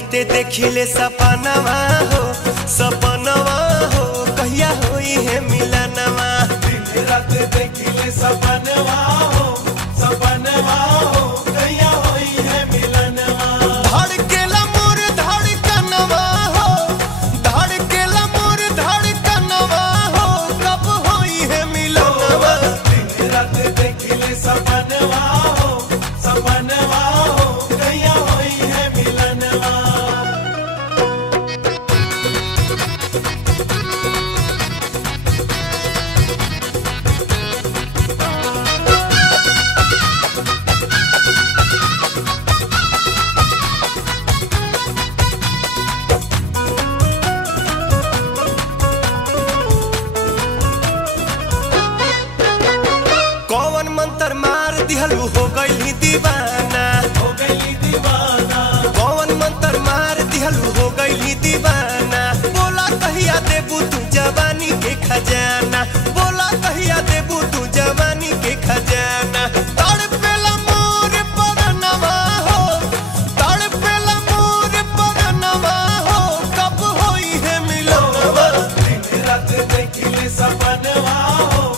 राते देखिले सपनवा हो कहिया होई है मिलनवा। दिन रात देखिले सपनवा हो कहिया होई है मिलनवा। धड़केला मोर धड़कनवा हो, धड़केला मोर धड़कनवा हो, कब होई है मिलनवा। दिन रात देखिले सपनवा हो कहिया होई है मिलनवा। कौन मंत्र मार दिहलू हो गई दीवाना, हो गई दीवाना। कौन मंत्र मार दिहलू हो गई दीवाना। बोला कहिया देबू तू जवानी के खजाना, बोला कहिया देबू तू जवानी के खजाना। तड़पेला मोर परनवा हो, तड़पेला मोर परनवा हो, कब होई है मिलनवा। दिन रात देखिले सपनवा हो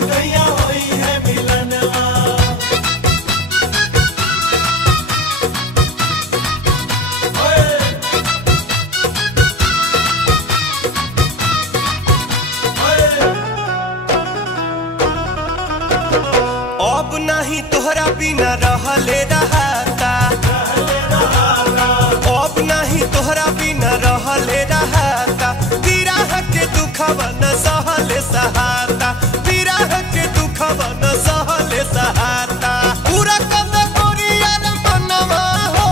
कहिया होई है मिलनवा। अब नहीं तोहरा बिना रहले रहाता, अब नहीं तोहरा बिना रहले रहाता। विरह के दुखवा न सहले सहाता, विरह के दुखवा न सहले सहाता। पूरा कद गोरिया रे मनवा हो,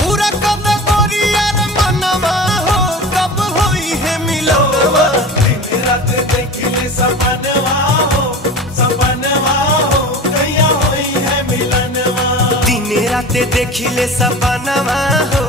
पूरा कद गोरिया रे मनवा हो, कब होई है मिलनवा। दिन रात देखिले सपनवा हो कहिया होई है मिलनवा। दिन राते देखिले सपनवा हो